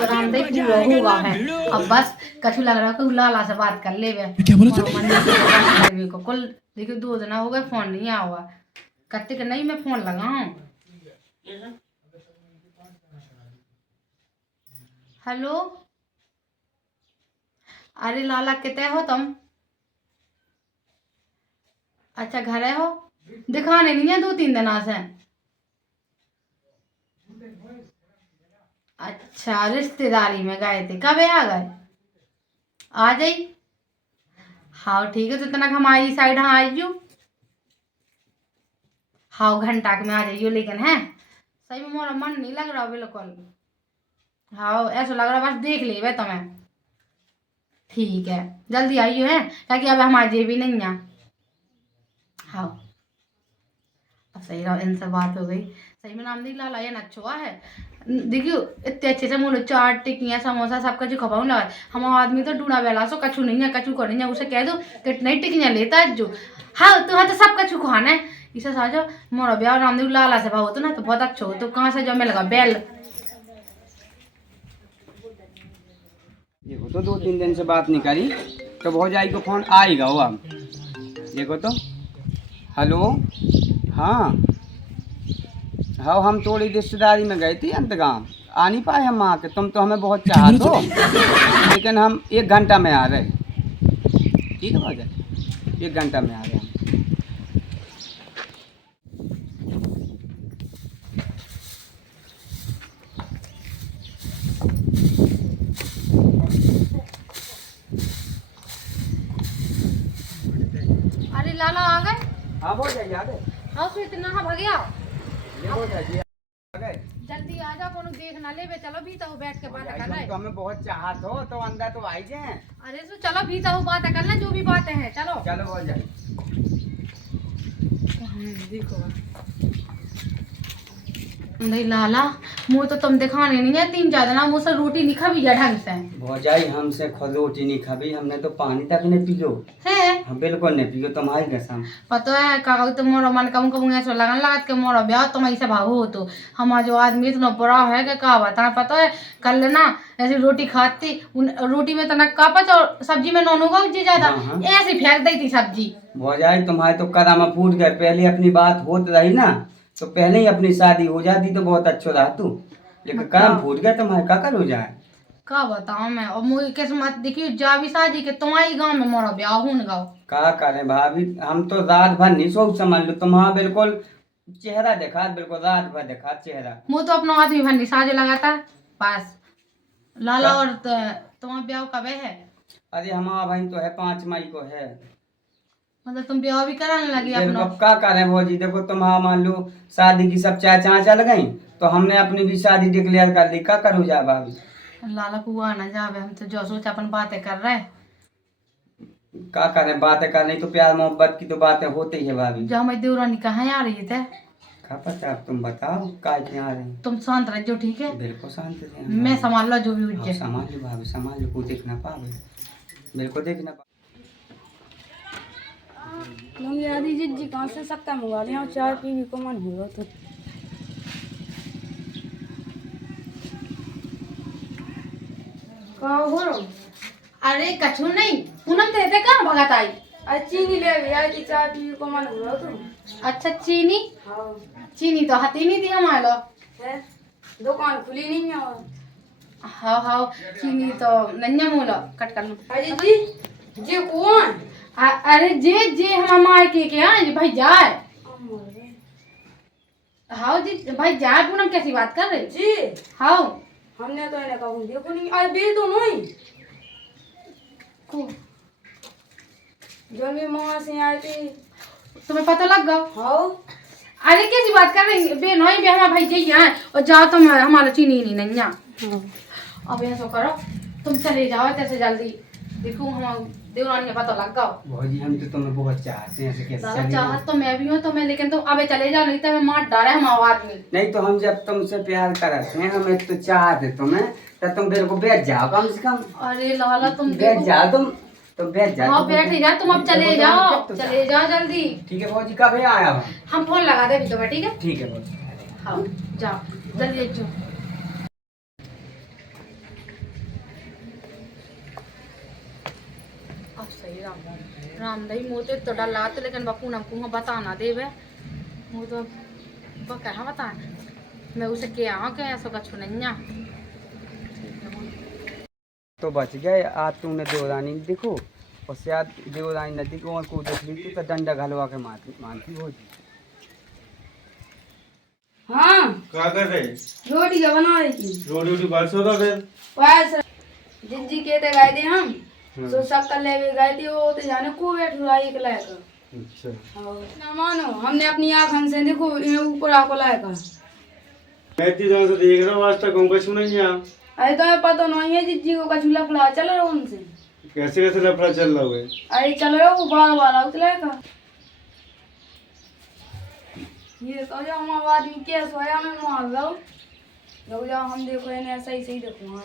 रामदेव पूरा हुआ है। अब बस कछु लग रहा है कि लाला से बात कर ले क्या बोला तूने? को कुल देखिए 2 दिन हो गए फोन नहीं आवा कत्ते के नहीं मैं फोन लगाऊं। हेलो अरे लाला कितने हो तुम? अच्छा घर है हो दिखाने नहीं है 2-3 दिन से। अच्छा रिश्तेदारी में गए थे कब आ गए? आ जाई। हाँ ठीक है तो इतना हमारी साइड हाँ आइयो। हाँ घंटा के में आ जाइयो लेकिन है सही में मोरा मन नहीं लग रहा बिल्कुल। हाँ ऐसा लग रहा बस देख ले तुम्हें। ठीक है जल्दी आइयो है ताकि अब हमारे जेबी नहीं है। हाँ अब सही रहा इनसे बात हो गई सही में नाम नहीं लाला ये अच्छा है। देखियो इतने अच्छे से मोलो चाट टिकिया समोसा सब कछु खपाऊ लगा हम आदमी तो ढूंढा बेला सो कछु नहीं है कछु को नहीं है उसे कह दो कितने टिकियां लेता है जो। हाँ तो सब कछु खाना है इसे साजो मोरा ब्याह रामदेव लाला से भाव तो ना तो बहुत अच्छा हो तो कहाँ से जो मिलेगा बेल। देखो तो 2-3 दिन से बात नहीं करी तो भौजाई को फोन आएगा वो अब देखो तो। हेलो हाँ हाँ हम थोड़ी रिश्तेदारी में गए थे अंतगाम आ नहीं पाए हम वहाँ के। तुम तो हमें बहुत चाहते हो लेकिन हम 1 घंटा में आ रहे। ठीक है भौजाई 1 घंटा में आ रहे हम। अरे लाला आ गए? हाँ भौजाई आ गए। हाँ तो इतना हाँ भगया ये भौजाई आ गए। जल्दी आ जा कोनो देख ना ले चलो भी तो बैठ के बात कर रहे। तो हमें बहुत चाहत हो तो अंदर तो आई जाए। अरे तो चलो भी तो बात कर ले जो भी बातें हैं चलो चलो भौजाई। देखो नहीं लाला मुँह तो तुम दिखाने नहीं है 3-4 दिन मुँह से रोटी नहीं खावी है ढंग से। भौजाई हमसे खुद रोटी नहीं खावी हमने तो पानी तक नहीं पियो है हम बिल्कुल नहीं पियो तुम्हारी कसम। पता है कागज तो मोरा मन कम कम ऐसा लगन लागत के मोरा ब्याह तुम ऐसे भागो हो तो हमारा जो आदमी इतना बुरा है कि का बता पता है कल ना ऐसी रोटी खाती रोटी में तना कापच और सब्जी में नॉन होगा ज्यादा ऐसे फेंक दी थी सब्जी। भौजाई तुम्हारे तो कदम फूट गए पहले अपनी बात होत रही ना तो पहले ही अपनी शादी हो जाती तो बहुत अच्छा रहा तू लेकिन कदम फूट गए तुम्हारे का कर हो जाए का बताऊं मैं और मुझे किस्मत देखियो जा भी शादी के तुम्हारी गांव में मोरा ब्याह हुन गाओ का करें भाभी हम तो रात भर नहीं सोच समझ लो तुम्हारा बिल्कुल चेहरा देखा बिल्कुल रात भर देखा चेहरा। मुँह तो अपना आदमी भर साजे लगाता बस लाला और तुम्हारा ब्याह कब है? अरे हमारा भाई तो है 5 मई को है। मतलब तुम ब्याह भी कराने लगी अपना? अब क्या करें भौजी देखो तुम्हारा मान लो शादी की सब चाचा चल गई तो हमने अपनी भी शादी डिक्लेयर कर ली का करूँ जा भाभी। लाला कुआ ना जावे हम तो जो सोच अपन बातें कर रहे हैं। क्या करें बातें करनी तो प्यार मोहब्बत की तो बातें होती है भाभी। जो हमारी देवरानी कहाँ आ रही थे? क्या पता अब तुम बताओ क्या यहाँ रहे। तुम शांत रह जो ठीक है बिल्कुल शांत रहे मैं संभाल लो जो भी उठ जाए। संभाल लो भाभी संभाल लो को देखना पावे बिल्कुल देखना पा। आदि जी कहाँ से सकता मंगा लिया चाय पीने को मन हुआ तो अरे कछु नहीं पूनम तेरे कहाँ भगत आई? अरे चीनी ले भैया जी चाय पीने को मन हुआ तो। अच्छा चीनी? हाँ चीनी तो हाथी नहीं थी हमारा है दुकान खुली नहीं है और। हाँ हाँ चीनी तो नन्या मोला कट कर लो। अरे जी कौन? अरे जे हम माय के यहाँ जी भाई जाए। हाँ जी भाई जाए पूनम कैसी बात कर रहे जी? हाँ हमने तो इन्हें कहा देखो नहीं अरे बे तो नहीं जो भी वहाँ से आए थे तुम्हें पता लग गया? हाँ अरे कैसी बात कर रही बे नहीं बे हमारा भाई जी यहाँ और जाओ तुम हमारा चीनी नहीं नन्या। अब ऐसा करो तुम चले जाओ कैसे जल्दी देखो हम देवरानी का पता लग गया। भौजी हम तो तुम्हें बहुत चाहते हैं ऐसे कैसे दादा चलेंगे? चाहत तो मैं भी हूँ तुम्हें लेकिन तुम अबे चले जाओ नहीं तो मैं मार डाले हम आदमी। नहीं तो हम जब तुमसे प्यार करते हैं हमें तो चाहते तुम्हें तो तुम मेरे को बैठ जाओ कम से कम। अरे लाला तुम बैठ जाओ तुम बैठ जाओ। हाँ बैठ जा तुम अब चले जाओ जल्दी। ठीक है भौजी कब आया हम फोन लगा दे अभी तुम्हें ठीक है? ठीक है भौजी। हाँ जाओ जल्दी जाओ। राम दही मोते तो डलात लेकिन बकू नमकू बताना देवे वो तो कहाँ बता मैं उसे क्या क्या ऐसा कछु नहीं। तो बच गए। आज तूने देवरानी देखो और शायद देवरानी नदी को और को देख ली तो डंडा घलवा के मानती हो। हाँ क्या कर रहे? रोटी क्या बना रही थी? रोटी वोटी बरसो तो फिर पैसे जिज्जी के ते गए थे हम तो शक्कर ले गए थे वो तो जाने को बैठ रहा एक लायक। अच्छा ना मानो हमने अपनी आँखों से देखो ये ऊपर आको लायक। मैं इतनी दिनों से देख रहा हूँ आज तक हमको छू नहीं आया। अरे तो पता नहीं है जिज्जी को कछु लफड़ा चल रहा उनसे। कैसे कैसे लफड़ा चल रहा है? अरे चल रहा वो बार बार आउट लायक। ये तो जो हमारा आदमी क्या सोया में मार रहा लोग जाओ हम देखो इन्हें ऐसा ही सही देखो।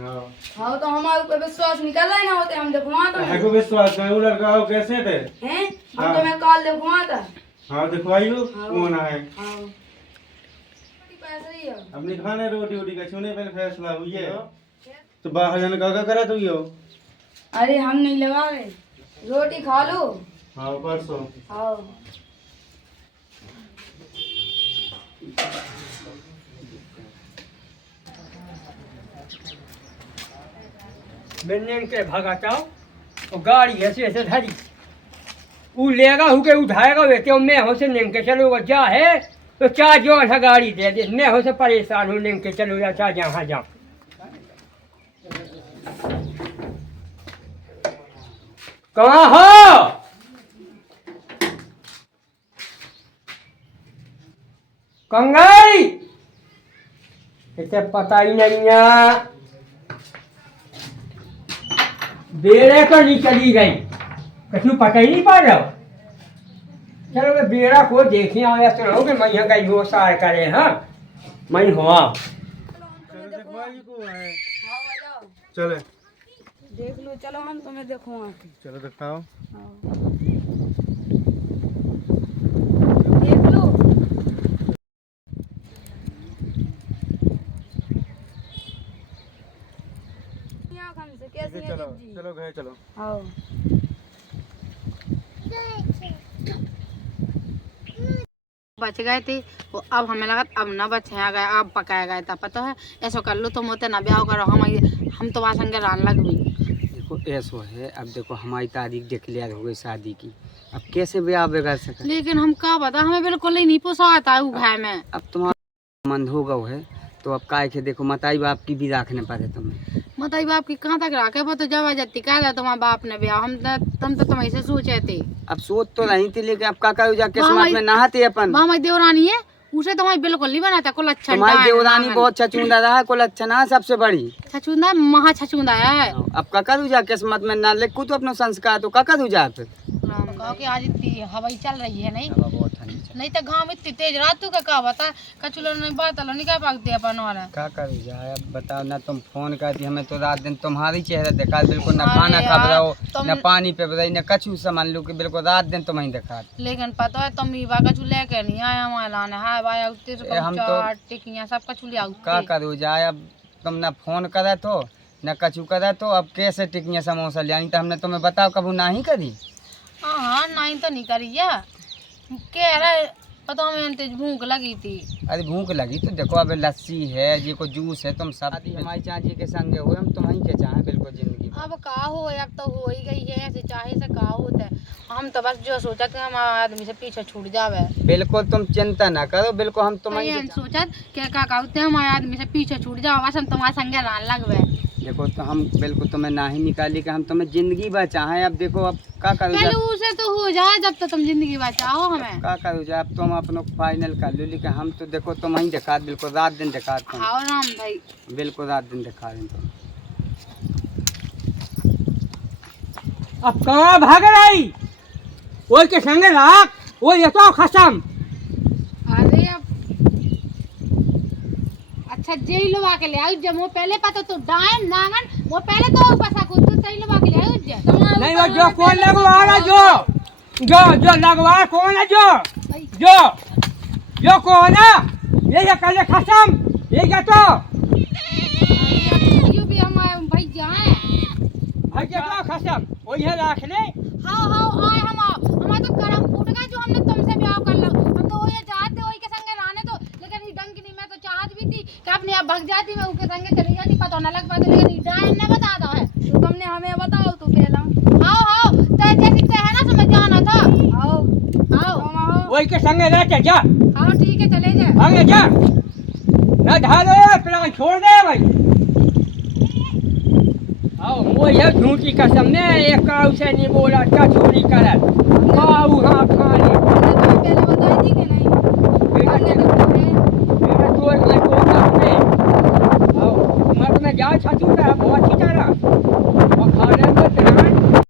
हाँ हाँ तो हमारे ऊपर विश्वास निकल रहा है ना होते हम देखो तो है को विश्वास है। वो लड़का हो कैसे थे? हैं हम तो मैं कल देखो था। हाँ दिखवाइयो कौन है। हाँ पैसे ही है। अपने खाने रोटी वोटी का छूने पर फैसला हुई है तो बाहर जाने का करा तू यो? अरे हम नहीं लगा रहे रोटी खा लो। हाँ परसों। हाँ मैंने के भगाता और गाड़ी ऐसे ऐसे धरी वो लेगा हुके उठाएगा वैसे और मैं हो से नेम के चलूँगा जा है तो चार जो ऐसा गाड़ी दे दे मैं हो से परेशान हूँ नेम के चलो या चाह जहाँ जाऊँ। कहाँ हो? कंगाई इसे पता ही नहीं है। बेड़े तो नहीं चली गई कछु पता ही नहीं पा रहा। चलो मैं बेड़ा को देखने आया तो रहो कि मैं यहाँ गई वो सार करे। हाँ मैं हुआ चले देख लो चलो हम तुम्हें देखो आके। चलो दिखाओ। देख लो आँखों से कैसी है चलो जिज्जी। चलो घर चलो। हाँ बच गए थे वो अब हमें लगा अब ना बचाया गया अब पकाया गया था पता है ऐसा कर लो तुम होते ना ब्याह करो हम तो वहाँ संगे रान लग भी। देखो ऐसा है। अब देखो हमारी तारीख डिक्लेयर हो गई शादी की। अब कैसे ब्याह बिगड़ सके? लेकिन हम क्या बता हमें बिल्कुल ही नहीं पोसा आता है घर में। अब तुम्हारा मन हो गया है तो अब काय के देखो मताई बाप की भी रखने पड़े तुम्हें। बताई बाप की कहाँ तक रखे वो तो जबरदस्ती कर दिया तुम्हारे बाप ने ब्याह हम तो तुम ऐसे सोचे थे। अब सोच तो रही थी लेकिन अब का करूँ जा किस्मत में नहाते अपन। हमारी देवरानी है उसे तो हमारी बिल्कुल नहीं बनाता कुल अच्छा तुम्हारी देवरानी बहुत छचूंदा रहा है। कुल अच्छा ना सबसे बड़ी छचूंदा महा छचूंदा है। अब का करूँ जा किस्मत में ना लिखू तो अपना संस्कार तो का करूँ जा फिर। कहो कि आज इतनी हवाई चल रही है नहीं हवा बहुत ठंडी चल। नहीं तो गाँव में इतनी तेज रात का क्या बता कचुलो नहीं बात लो नहीं क्या पागते अपन वाला। का करूँ जा अब बताओ ना तुम फोन करती हमें तो रात दिन तुम्हारी चेहरा देखा बिल्कुल ना अरे खाना यार, खा रहो तुम- न पानी पे बताई न कछु सामान लो कि बिल्कुल रात दिन तुम्हें देखा। लेकिन पता है तुम ही कचू लेके नहीं आया हमारे लाने है भाई उतने से हम तो- चाट टिकियां सब कचू ले आओ का करूँ जा अब तुम ना फोन करे तो न कछु करे तो अब कैसे टिकियाँ समोसा ले आई तो हमने तुम्हें बताओ कभी ना ही करी। हाँ नहीं तो नहीं करी है कह रहा पता हमें तेज भूख लगी थी। अरे भूख लगी तो देखो अब लस्सी है जी को जूस है तुम सब हमारी चाची के संग हो हम तुम्हें के चाहे बिल्कुल जिंदगी भर। अब का हो अब तो हो ही गई है ऐसे चाहे से का होता है हम तो बस जो सोचा कि हम आदमी से पीछे छूट जावे। बिल्कुल तुम चिंता ना करो बिल्कुल हम तुम्हें ये सोचा क्या का होते हमारे आदमी से पीछे छूट जाओ बस हम तुम्हारे संगे रान लगवे। देखो तो हम बिल्कुल तुम्हें ना ही निकाली कि हम तुम्हें जिंदगी बचाएं। अब देखो अब का करूँ पहले उसे तो हो जाए जब तो तुम जिंदगी बचाओ हमें। का करूँ जा अब तुम अपना फाइनल कर लो लेकिन हम तो देखो तुम्हें दिखा बिल्कुल रात दिन दिखा तुम आओ राम भाई बिल्कुल रात दिन दिखा रहे तुम। अब कहाँ भाग रही वो के संगे राख वो ये तो खसम। अरे अब अच्छा जेल लवा के ले आई जब वो पहले पता तो डायन नांगन वो पहले तो ऊपर सा को तो तेल लवा के ले आई जे नहीं वो जो कौन लगवा रहा जो लगवा कौन है जो कौन है ये कल खसम ये क्या तो यू भी हम भाई जाए भाई क्या खसम वो ये राख ले हाँ हाँ आए हम आओ, हमारा तो करम फूट गए जो हमने तुमसे ब्याह कर लो। हम तो वही चाहते वही के संगे रहने तो, लेकिन ये डंक नहीं, मैं तो चाहत भी थी कि अपने आप भग जाती, मैं उसके संगे चली जाती, पता न लग पाता, लेकिन इडायन ने बता दो है। तो तुमने हमें बताओ तो कहला। हाँ हाँ तय जैसे है ना, समझ जाना था। आओ आओ तुम आओ। वही के संगे रह चल जा, हाँ ठीक है चले जाए। भागे जा, ना धारे प्लान छोड़ दे भाई। आओ वो ये झूठी कसम ने एक काऊ से नहीं बोला, क्या चोरी करे।